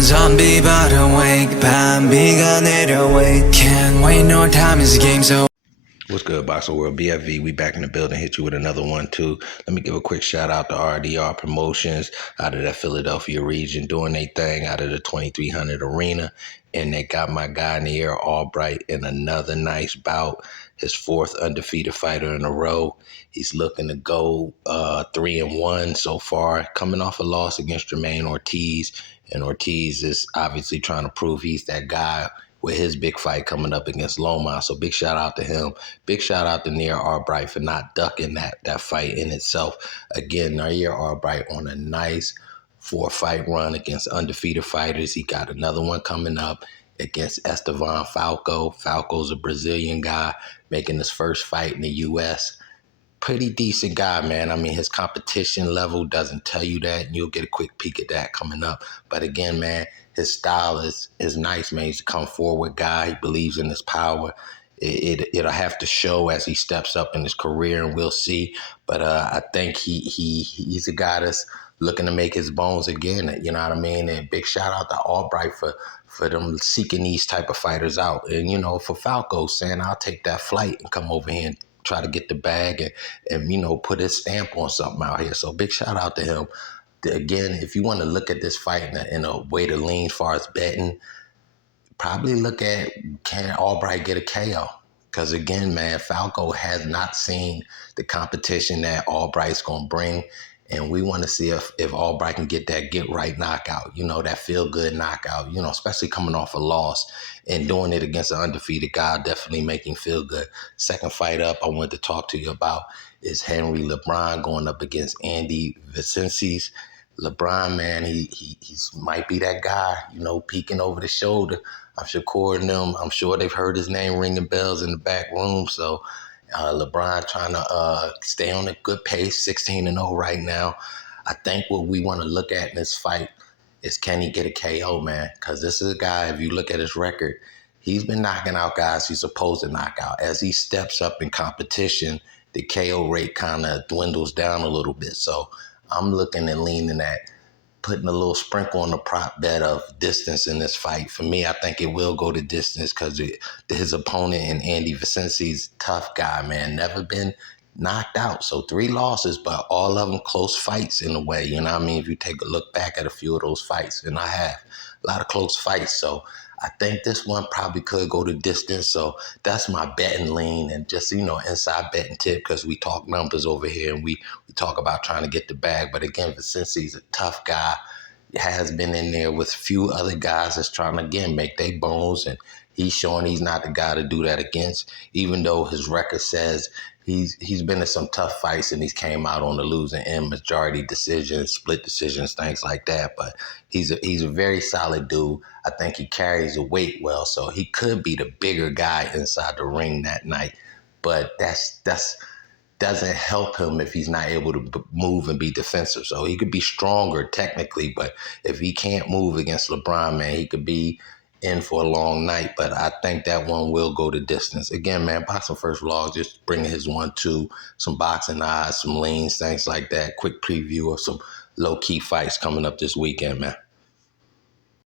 zombie but awake 밤비가 내려wake Can't wait no time is a game so What's good, Boxing World? BFV, we back in the building, hit you with another one, too. Let me give a quick shout out to RDR Promotions out of that Philadelphia region doing their thing out of the 2300 arena. And they got my guy Nahir Albright in another nice bout, his fourth undefeated fighter in a row. He's looking to go 3-1 so far, coming off a loss against Jermaine Ortiz. And Ortiz is obviously trying to prove he's that guy with his big fight coming up against Loma. So big shout out to him. Big shout out to Nahir Albright for not ducking that fight in itself. Again, Nahir Albright on a nice 4-fight run against undefeated fighters. He got another one coming up against Estivan Falcao. Falcao's a Brazilian guy making his first fight in the U.S. Pretty decent guy, man. I mean, his competition level doesn't tell you that, and you'll get a quick peek at that coming up. But again, man, his style is nice, man. He's a come forward guy. He believes in his power. It'll have to show as he steps up in his career, and we'll see. But I think he's a guy that's looking to make his bones again. You know what I mean? And big shout out to Albright for them seeking these type of fighters out. And, you know, for Falco saying, I'll take that flight and come over here and try to get the bag and you know, put his stamp on something out here. So big shout out to him. Again, if you want to look at this fight in a way to lean as far as betting, probably look at, can Albright get a KO? Because again, man, Falco has not seen the competition that Albright's going to bring. And we want to see if Albright can get that get-right knockout, you know, that feel-good knockout, you know, especially coming off a loss and doing it against an undefeated guy, definitely making feel good. Second fight up I wanted to talk to you about is Henry Lebron going up against Andy Vences. LeBron, man, he's might be that guy, you know, peeking over the shoulder. I'm sure Corey and them, I'm sure they've heard his name ringing bells in the back room. So LeBron trying to stay on a good pace, 16-0 right now. I think what we want to look at in this fight is, can he get a KO, man? Because this is a guy, if you look at his record, he's been knocking out guys he's supposed to knock out. As he steps up in competition, the KO rate kind of dwindles down a little bit. So I'm looking and leaning at putting a little sprinkle on the prop bet of distance in this fight. For me, I think it will go to distance because his opponent and Andy Vences, tough guy, man, never been knocked out. So 3 losses, but all of them close fights in a way. You know what I mean? If you take a look back at a few of those fights, and I have a lot of close fights. So I think this one probably could go to distance. So that's my betting lean and just, you know, inside betting tip, because we talk numbers over here and we talk about trying to get the bag. But again, Vences a tough guy, has been in there with a few other guys that's trying to, again, make their bones. And he's showing he's not the guy to do that against, even though his record says he's been in some tough fights and he's came out on the losing end, majority decisions, split decisions, things like that. But he's a very solid dude. I think he carries the weight well, so he could be the bigger guy inside the ring that night. But that's doesn't help him if he's not able to move and be defensive. So he could be stronger technically, but if he can't move against LeBron, man, he could be in for a long night. But I think that one will go the distance. Again, man, Boxing First Vlog, just bringing his 1-2, some boxing odds, some leans, things like that. Quick preview of some low-key fights coming up this weekend, man.